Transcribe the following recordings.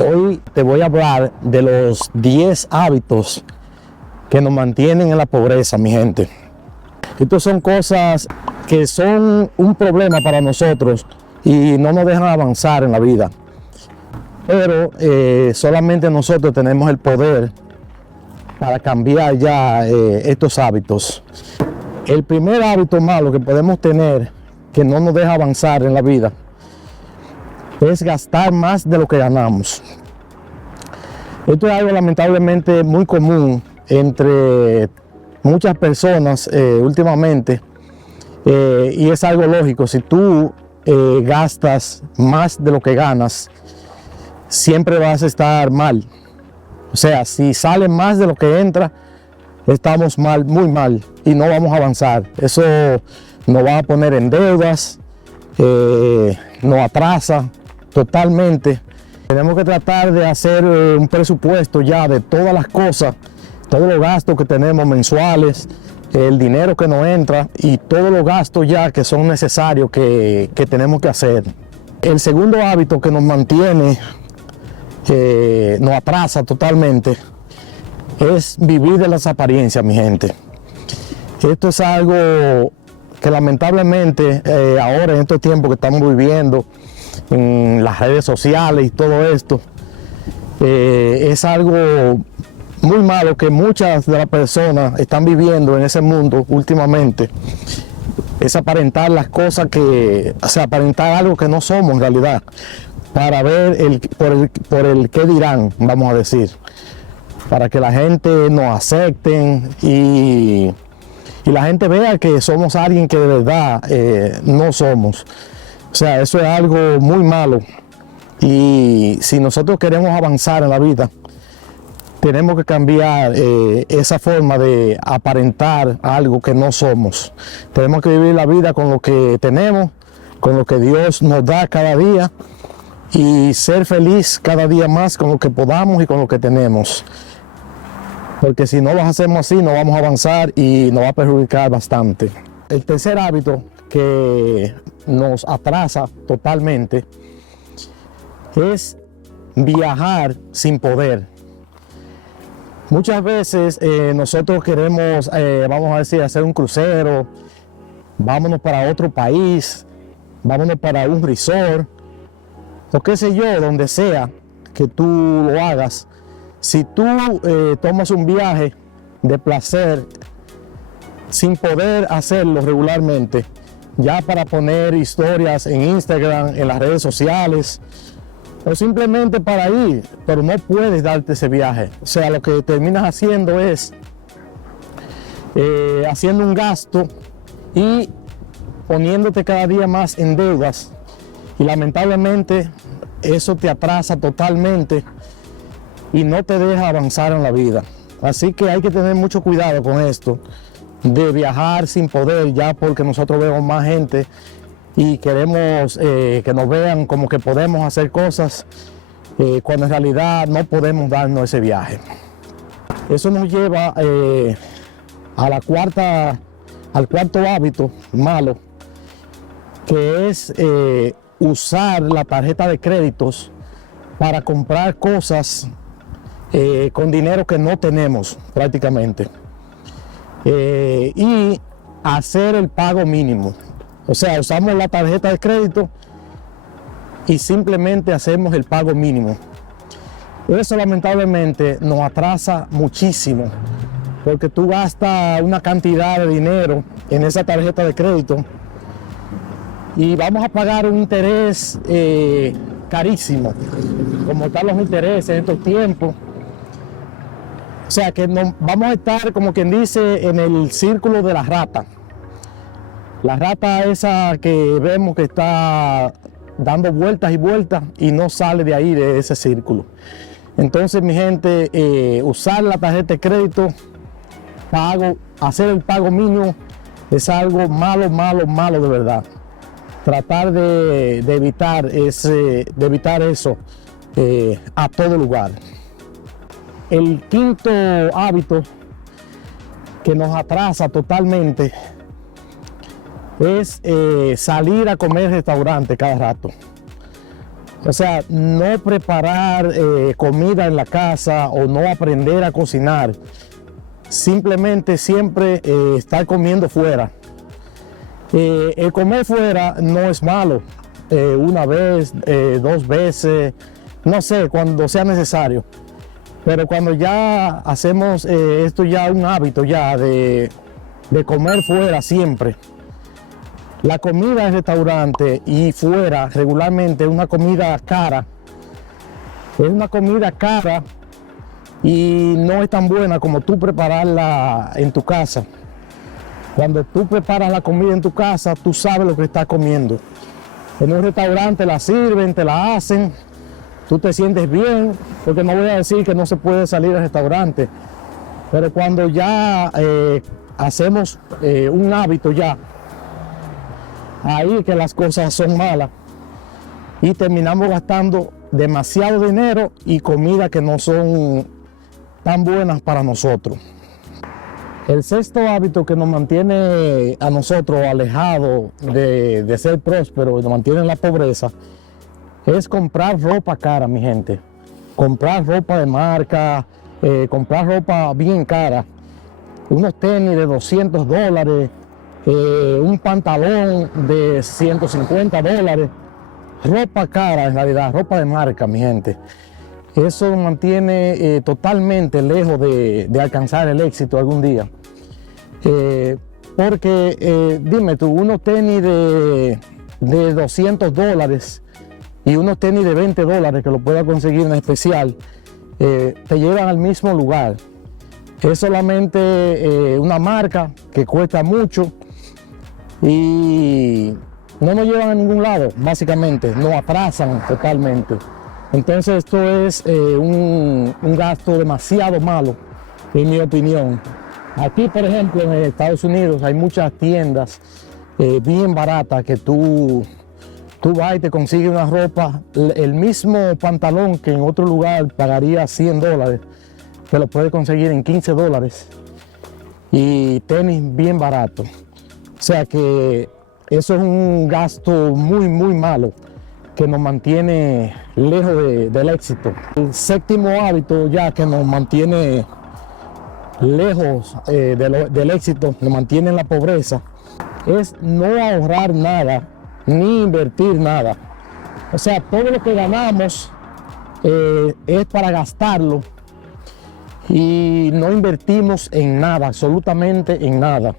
Hoy te voy a hablar de los 10 hábitos que nos mantienen en la pobreza, mi gente. Estas son cosas que son un problema para nosotros y no nos dejan avanzar en la vida. Pero solamente nosotros tenemos el poder para cambiar ya estos hábitos. El primer hábito malo que podemos tener que no nos deja avanzar en la vida es gastar más de lo que ganamos. Esto es algo lamentablemente muy común entre muchas personas últimamente, y es algo lógico. Si tú gastas más de lo que ganas, siempre vas a estar mal. O sea, si sale más de lo que entra, estamos mal, muy mal, y no vamos a avanzar. Eso nos va a poner en deudas, nos atrasa totalmente. Tenemos que tratar de hacer un presupuesto ya de todas las cosas, todos los gastos que tenemos mensuales, el dinero que nos entra y todos los gastos ya que son necesarios que tenemos que hacer. El segundo hábito que nos mantiene, nos atrasa totalmente, es vivir de las apariencias, mi gente. Esto es algo que lamentablemente ahora en estos tiempos que estamos viviendo, en las redes sociales y todo esto, es algo muy malo que muchas de las personas están viviendo en ese mundo últimamente. Es aparentar las cosas aparentar algo que no somos en realidad, para ver por el qué dirán, vamos a decir, para que la gente nos acepten y la gente vea que somos alguien que de verdad no somos. O sea, eso es algo muy malo, y si nosotros queremos avanzar en la vida, tenemos que cambiar esa forma de aparentar algo que no somos. Tenemos que vivir la vida con lo que tenemos, con lo que Dios nos da cada día, y ser feliz cada día más con lo que podamos y con lo que tenemos. Porque si no lo hacemos así, no vamos a avanzar y nos va a perjudicar bastante. El tercer hábito que nos atrasa totalmente es viajar sin poder. Muchas veces nosotros queremos, vamos a decir, hacer un crucero, vámonos para otro país, vámonos para un resort, o qué sé yo, donde sea que tú lo hagas. Si tú tomas un viaje de placer sin poder hacerlo regularmente, ya para poner historias en Instagram, en las redes sociales, o simplemente para ir, pero no puedes darte ese viaje. O sea, lo que terminas haciendo es haciendo un gasto y poniéndote cada día más en deudas, y lamentablemente eso te atrasa totalmente y no te deja avanzar en la vida. Así que hay que tener mucho cuidado con esto de viajar sin poder, ya porque nosotros vemos más gente y queremos que nos vean como que podemos hacer cosas, cuando en realidad no podemos darnos ese viaje. Eso nos lleva al cuarto hábito malo, que es usar la tarjeta de créditos para comprar cosas con dinero que no tenemos prácticamente, y hacer el pago mínimo. O sea, usamos la tarjeta de crédito y simplemente hacemos el pago mínimo. Eso lamentablemente nos atrasa muchísimo, porque tú gastas una cantidad de dinero en esa tarjeta de crédito y vamos a pagar un interés carísimo, como están los intereses en estos tiempos. O sea que vamos a estar, como quien dice, en el círculo de la rata. La rata esa que vemos que está dando vueltas y vueltas y no sale de ahí, de ese círculo. Entonces, mi gente, usar la tarjeta de crédito, hacer el pago mínimo, es algo malo, malo, malo de verdad. Tratar de evitar eso a todo lugar. El quinto hábito que nos atrasa totalmente es salir a comer en restaurantes cada rato. O sea, no preparar comida en la casa o no aprender a cocinar. Simplemente siempre estar comiendo fuera. El comer fuera no es malo. Una vez, 2 veces, no sé, cuando sea necesario. Pero cuando ya hacemos esto ya un hábito ya de comer fuera siempre. La comida en restaurante y fuera regularmente es una comida cara. Es una comida cara y no es tan buena como tú prepararla en tu casa. Cuando tú preparas la comida en tu casa, tú sabes lo que estás comiendo. En un restaurante la sirven, te la hacen, tú te sientes bien, porque no voy a decir que no se puede salir al restaurante. Pero cuando ya hacemos un hábito ya, ahí que las cosas son malas y terminamos gastando demasiado dinero y comida que no son tan buenas para nosotros. El sexto hábito que nos mantiene a nosotros alejados de ser prósperos y nos mantiene en la pobreza es comprar ropa cara, mi gente. Comprar ropa de marca, comprar ropa bien cara. Unos tenis de $200, un pantalón de $150, ropa cara en realidad, ropa de marca, mi gente. Eso nos mantiene totalmente lejos de alcanzar el éxito algún día. Porque dime tú, unos tenis de $200 y unos tenis de $20 que lo puedas conseguir en especial, te llevan al mismo lugar. Es solamente una marca que cuesta mucho y no nos llevan a ningún lado, básicamente, nos atrasan totalmente. Entonces esto es un gasto demasiado malo, en mi opinión. Aquí, por ejemplo, en Estados Unidos hay muchas tiendas bien baratas que tú vas y te consigues una ropa, el mismo pantalón que en otro lugar pagaría $100, te lo puedes conseguir en $15 y tenis bien barato. O sea que eso es un gasto muy malo que nos mantiene lejos del éxito. El séptimo hábito ya que nos mantiene lejos del éxito, nos mantiene en la pobreza, es no ahorrar nada ni invertir nada. O sea, todo lo que ganamos es para gastarlo y no invertimos en nada, absolutamente en nada.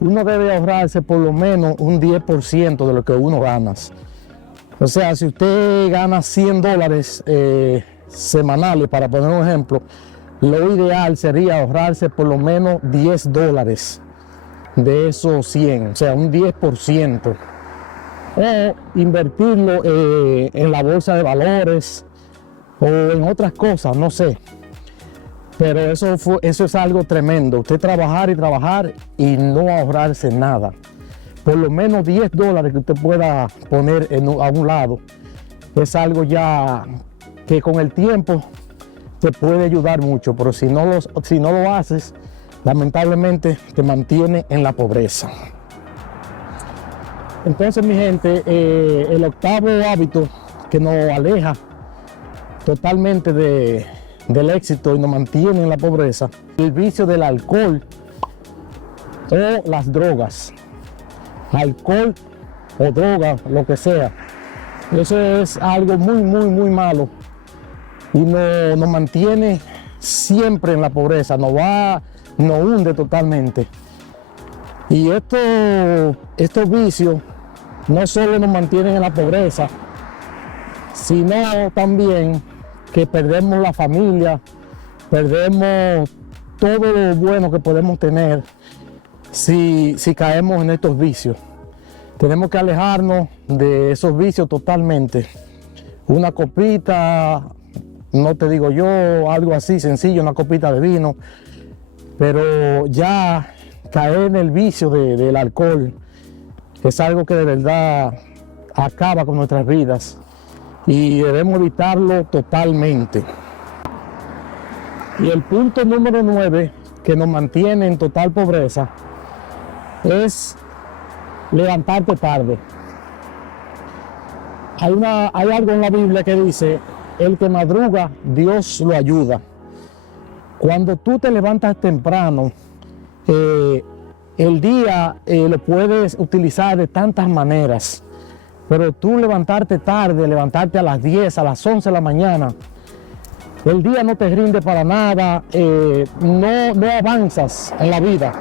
Uno debe ahorrarse por lo menos un 10% de lo que uno gana. O sea, si usted gana $100 semanales, para poner un ejemplo, lo ideal sería ahorrarse por lo menos $10 de esos 100, o sea, un 10%. O invertirlo en la bolsa de valores o en otras cosas, no sé. Pero eso es algo tremendo, usted trabajar y trabajar y no ahorrarse nada. Por lo menos $10 que usted pueda poner a un lado, es algo ya que con el tiempo te puede ayudar mucho, pero si no lo haces, lamentablemente te mantiene en la pobreza. Entonces, mi gente, el octavo hábito que nos aleja totalmente del éxito y nos mantiene en la pobreza, el vicio del alcohol o las drogas. Alcohol o droga, lo que sea. Eso es algo muy malo y nos mantiene siempre en la pobreza, nos hunde totalmente. Y estos vicios no solo nos mantienen en la pobreza, sino también que perdemos la familia, perdemos todo lo bueno que podemos tener si caemos en estos vicios. Tenemos que alejarnos de esos vicios totalmente. Una copita, no te digo yo, algo así sencillo, una copita de vino, pero ya caer en el vicio del alcohol es algo que de verdad acaba con nuestras vidas y debemos evitarlo totalmente. Y el punto número 9 que nos mantiene en total pobreza es levantarte tarde. Hay algo en la Biblia que dice, el que madruga, Dios lo ayuda. Cuando tú te levantas temprano, el día lo puedes utilizar de tantas maneras, pero tú levantarte tarde, levantarte a las 10, a las 11 de la mañana, el día no te rinde para nada, no avanzas en la vida.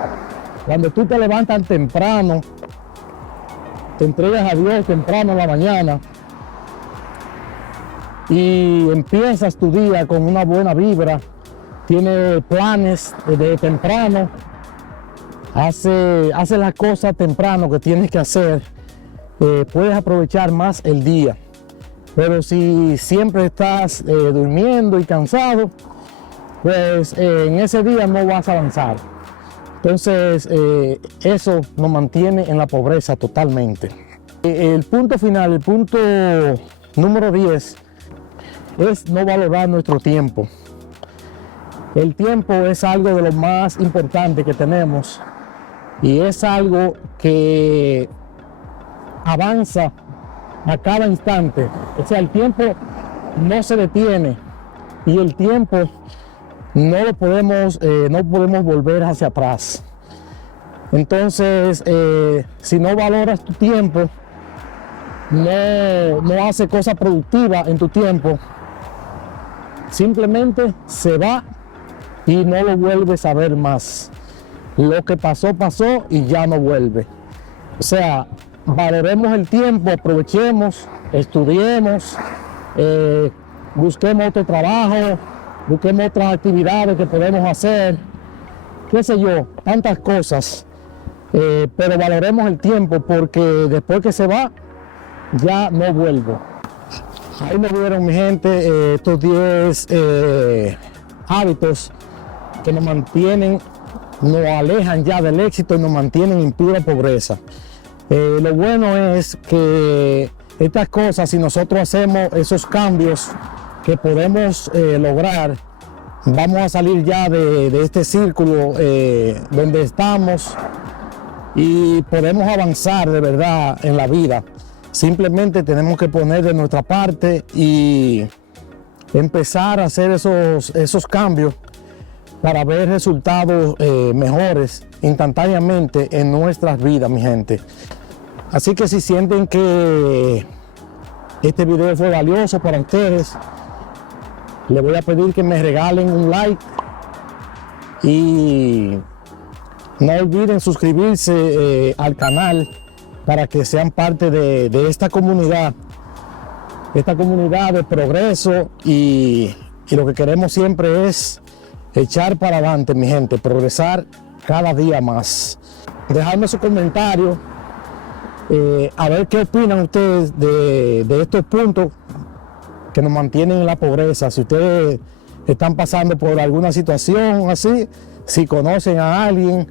Cuando tú te levantas temprano, te entregas a Dios temprano en la mañana y empiezas tu día con una buena vibra, tienes planes de temprano, hace las cosas temprano que tienes que hacer, puedes aprovechar más el día. Pero si siempre estás durmiendo y cansado, pues en ese día no vas a avanzar. Entonces eso nos mantiene en la pobreza totalmente. El punto final, el punto número 10, es no valorar nuestro tiempo. El tiempo es algo de lo más importante que tenemos y es algo que avanza a cada instante. O sea, el tiempo no se detiene y el tiempo no podemos volver hacia atrás. Entonces, si no valoras tu tiempo, no haces cosas productivas en tu tiempo, simplemente se va y no lo vuelves a ver más. Lo que pasó, pasó y ya no vuelve. O sea, valoremos el tiempo, aprovechemos, estudiemos, busquemos otro trabajo, busquemos otras actividades que podemos hacer, qué sé yo, tantas cosas. Pero valoremos el tiempo porque después que se va, ya no vuelve. Ahí me vieron, mi gente, estos 10 hábitos que nos mantienen, nos alejan ya del éxito y nos mantienen en pura pobreza. Lo bueno es que estas cosas, si nosotros hacemos esos cambios que podemos lograr, vamos a salir ya de este círculo donde estamos y podemos avanzar de verdad en la vida. Simplemente tenemos que poner de nuestra parte y empezar a hacer esos cambios para ver resultados mejores instantáneamente en nuestras vidas, mi gente. Así que si sienten que este video fue valioso para ustedes, les voy a pedir que me regalen un like y no olviden suscribirse al canal para que sean parte de esta comunidad de progreso y lo que queremos siempre es echar para adelante, mi gente, progresar cada día más. Dejadme su comentario, a ver qué opinan ustedes de estos puntos que nos mantienen en la pobreza. Si ustedes están pasando por alguna situación así, si conocen a alguien,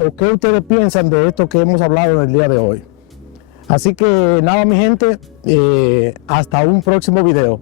o qué ustedes piensan de esto que hemos hablado en el día de hoy. Así que nada, mi gente, hasta un próximo video.